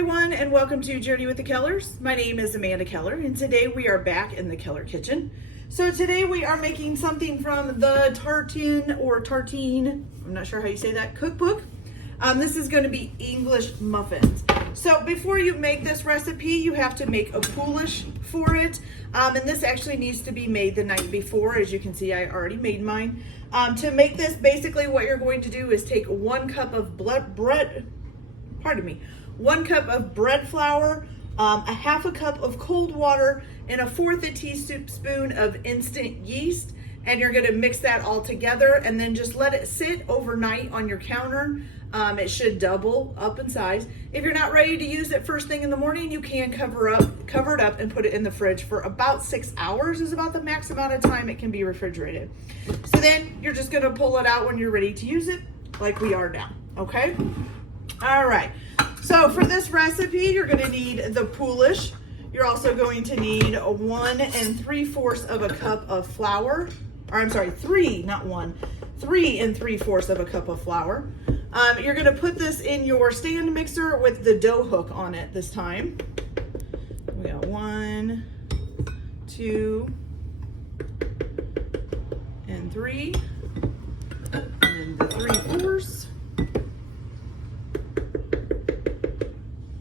everyone, and welcome to Journey with the Kellers. My name is Amanda Keller, and today we are back in the Keller kitchen. So today we are making something from the Tartine or Tartine, I'm not sure how you say that, cookbook. This is going to be English muffins. So before you make this recipe, you have to make a Poolish for it. And this actually needs to be made the night before. As you can see, I already made mine. To make this, basically what you're going to do is take 1 cup of bread, 1 cup of bread flour, a 1/2 cup of cold water, and 1/4 teaspoon of instant yeast. And you're gonna mix that all together and then just let it sit overnight on your counter. It should double up in size. If you're not ready to use it first thing in the morning, you can cover it up and put it in the fridge for about 6 hours is about the max amount of time it can be refrigerated. So then you're just gonna pull it out when you're ready to use it, like we are now, okay? All right, so for this recipe, you're gonna need the Poolish. You're also going to need 1 3/4 cup of flour, or I'm sorry, 3 3/4 cup of flour. You're gonna put this in your stand mixer with the dough hook on it this time. We got 1, 2, and 3, and then the 3/4.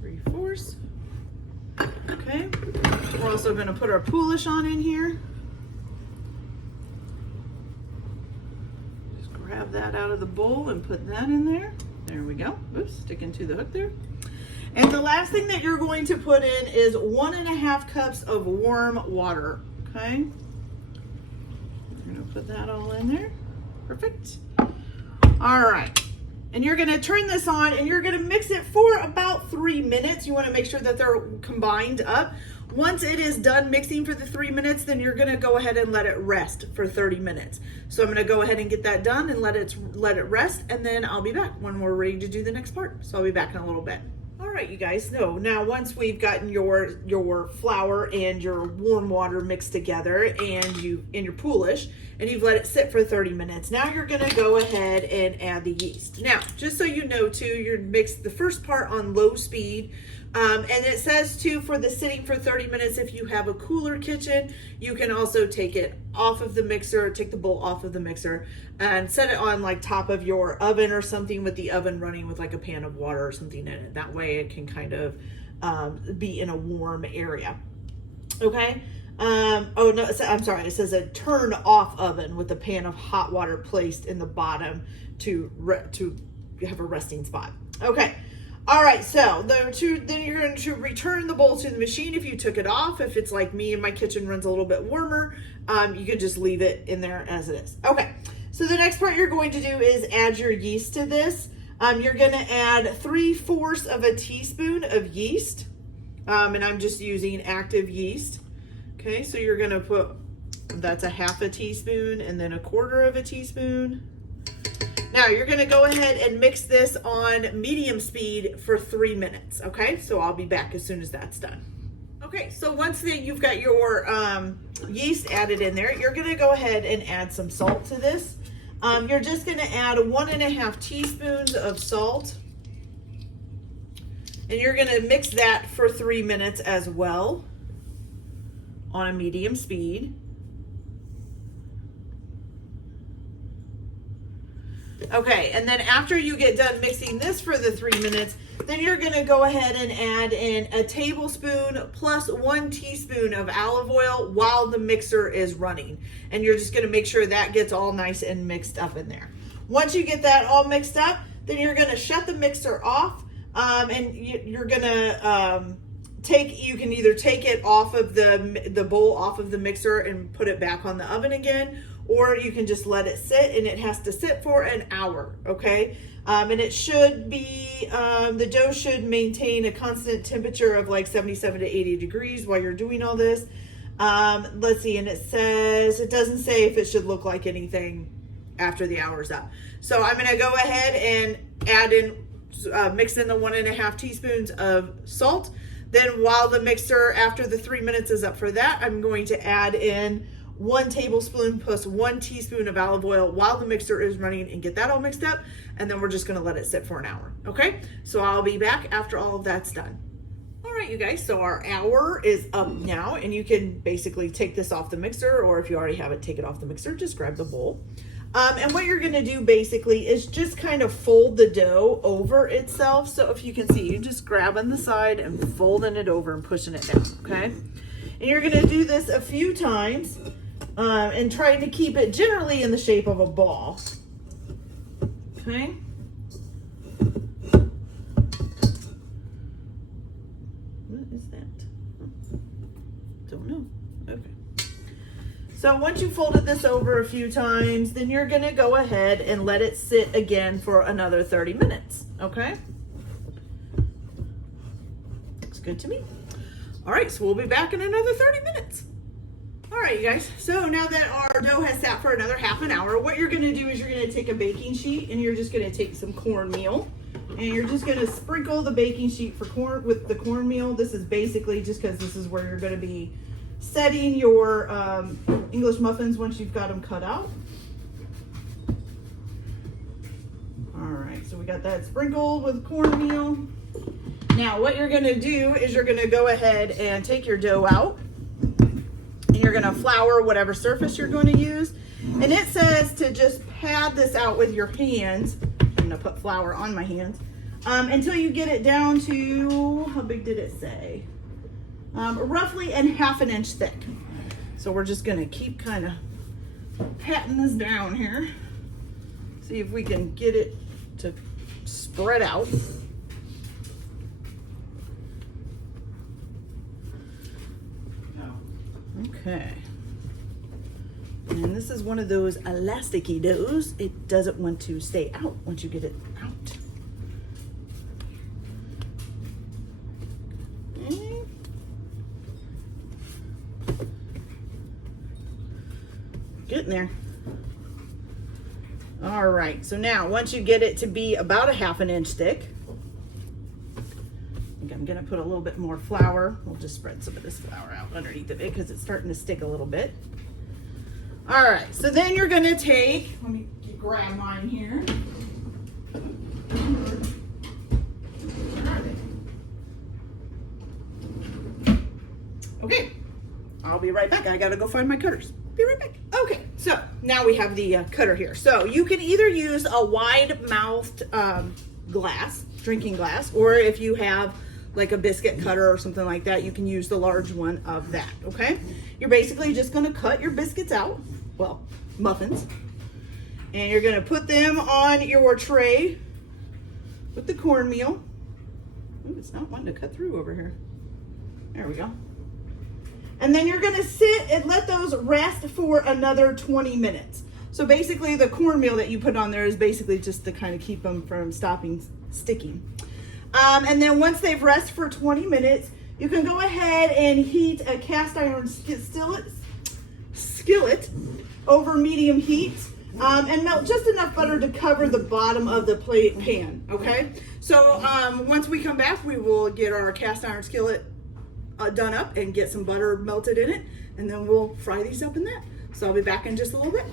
3/4. Okay. We're also gonna put our Poolish on in here. Grab that out of the bowl and put that in there. There we go. Oops, sticking to the hook there. And the last thing that you're going to put in is 1 1/2 cups of warm water. Okay. We're gonna put that all in there. Perfect. All right. And you're gonna turn this on and you're gonna mix it for about 3 minutes. You wanna make sure that they're combined up. Once it is done mixing for the 3 minutes, then you're gonna go ahead and let it rest for 30 minutes. So I'm gonna go ahead and get that done and let it rest, and then I'll be back when we're ready to do the next part. So I'll be back in a little bit. All right, you guys, so now once we've gotten your flour and your warm water mixed together and your Poolish, and you've let it sit for 30 minutes, now you're gonna go ahead and add the yeast. Now, just so you know too, you're mix the first part on low speed, and it says too for the sitting for 30 minutes, if you have a cooler kitchen, you can also take it off of the mixer, take the bowl off of the mixer and set it on like top of your oven or something with the oven running with like a pan of water or something in it. That way it can kind of be in a warm area. Okay. Oh no, I'm sorry. It says a turn off oven with a pan of hot water placed in the bottom to have a resting spot. Okay. All right, so then you're going to return the bowl to the machine if you took it off. If it's like me and my kitchen runs a little bit warmer, you could just leave it in there as it is. Okay, so the next part you're going to do is add your yeast to this. You're going to add 3/4 teaspoon of yeast, and I'm just using active yeast. Okay, so you're going to put, that's a 1/2 teaspoon and then 1/4 teaspoon. Now you're gonna go ahead and mix this on medium speed for 3 minutes, okay? So I'll be back as soon as that's done. Okay, so once you've got your yeast added in there, you're gonna go ahead and add some salt to this. You're just gonna add 1 1/2 teaspoons of salt. And you're gonna mix that for 3 minutes as well on a medium speed. Okay, and then after you get done mixing this for the 3 minutes, then you're gonna go ahead and add in a tablespoon plus 1 teaspoon of olive oil while the mixer is running. And you're just gonna make sure that gets all nice and mixed up in there. Once you get that all mixed up, then you're gonna shut the mixer off, and you're gonna you can either take it off of the bowl off of the mixer and put it back on the oven again, or you can just let it sit, and it has to sit for an hour, okay? And it should be, the dough should maintain a constant temperature of like 77 to 80 degrees while you're doing all this. Let's see, and it doesn't say if it should look like anything after the hour's up. So I'm gonna go ahead and mix in the 1 1/2 teaspoons of salt. Then while the mixer, after the 3 minutes is up for that, I'm going to add in 1 tablespoon plus 1 teaspoon of olive oil while the mixer is running and get that all mixed up. And then we're just gonna let it sit for an hour, okay? So I'll be back after all of that's done. right, you guys, so our hour is up now, and you can basically take this off the mixer, or if you already have it, take it off the mixer, just grab the bowl. And what you're gonna do basically is just kind of fold the dough over itself. So if you can see, you're just grabbing the side and folding it over and pushing it down, okay? And you're gonna do this a few times and trying to keep it generally in the shape of a ball, okay? Don't know. Okay. So once you folded this over a few times, then you're gonna go ahead and let it sit again for another 30 minutes, okay? Looks good to me. All right, so we'll be back in another 30 minutes. All right, you guys, so now that our dough has sat for another half an hour, what you're gonna do is you're gonna take a baking sheet and you're just gonna take some cornmeal. And you're just gonna sprinkle the baking sheet with the cornmeal. This is basically just because this is where you're gonna be setting your English muffins once you've got them cut out. All right, so we got that sprinkled with cornmeal. Now what you're gonna do is you're gonna go ahead and take your dough out and you're gonna flour whatever surface you're going to use. And it says to just pad this out with your hands. I'm gonna put flour on my hands until you get it down to, how big did it say? Roughly ½ inch thick. So we're just gonna keep kind of patting this down here. See if we can get it to spread out. Okay. And this is one of those elasticy doughs. It doesn't want to stay out once you get it out. Okay. Getting there. All right, so now once you get it to be about ½ inch thick, I think I'm gonna put a little bit more flour. We'll just spread some of this flour out underneath of it because it's starting to stick a little bit. All right, so then you're gonna take, let me grab mine here. Okay, I'll be right back. I gotta go find my cutters. Be right back. Okay, so now we have the cutter here. So you can either use a wide-mouthed glass, drinking glass, or if you have like a biscuit cutter or something like that, you can use the large one of that, okay? You're basically just gonna cut your biscuits out, well, muffins, and you're gonna put them on your tray with the cornmeal. Ooh, it's not wanting to cut through over here. There we go. And then you're gonna sit and let those rest for another 20 minutes. So basically the cornmeal that you put on there is basically just to kind of keep them from sticking. And then once they've rested for 20 minutes, you can go ahead and heat a cast iron skillet over medium heat and melt just enough butter to cover the bottom of the pan, okay? So once we come back, we will get our cast iron skillet done up and get some butter melted in it, and then we'll fry these up in that. So I'll be back in just a little bit.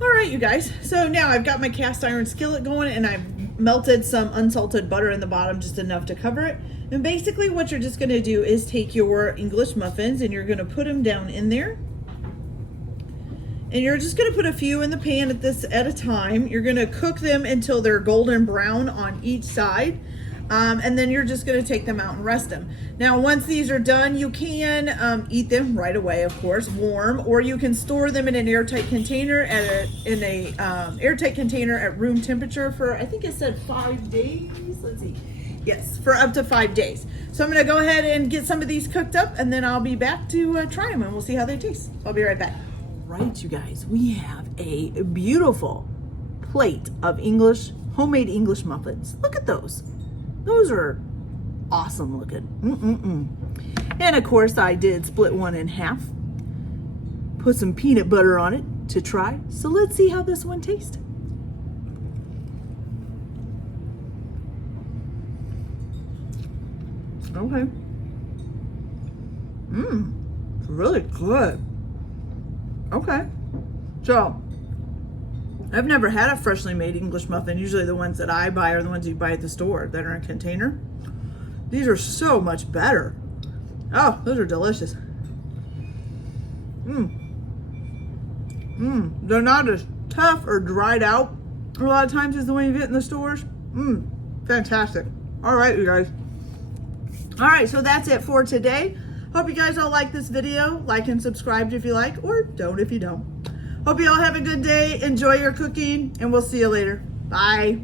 All right, you guys, so now I've got my cast iron skillet going and I've melted some unsalted butter in the bottom, just enough to cover it. And basically what you're just gonna do is take your English muffins and you're gonna put them down in there. And you're just gonna put a few in the pan at a time. You're gonna cook them until they're golden brown on each side. And then you're just gonna take them out and rest them. Now, once these are done, you can eat them right away, of course, warm, or you can store them in an airtight container airtight container at room temperature for, I think it said 5 days. Let's see. Yes, for up to 5 days. So I'm gonna go ahead and get some of these cooked up, and then I'll be back to try them, and we'll see how they taste. I'll be right back. All right, you guys, we have a beautiful plate of homemade English muffins. Look at those. Those are awesome looking. And of course I did split one in half, put some peanut butter on it to try. So let's see how this one tastes. Okay. Really good. Okay. So I've never had a freshly made English muffin. Usually the ones that I buy are the ones you buy at the store that are in a container. These are so much better. Oh, those are delicious. They're not as tough or dried out a lot of times as the one you get in the stores. Fantastic. All right, you guys. All right, so that's it for today. Hope you guys all like this video. Like and subscribe if you like, or don't if you don't. Hope you all have a good day. Enjoy your cooking, and we'll see you later. Bye.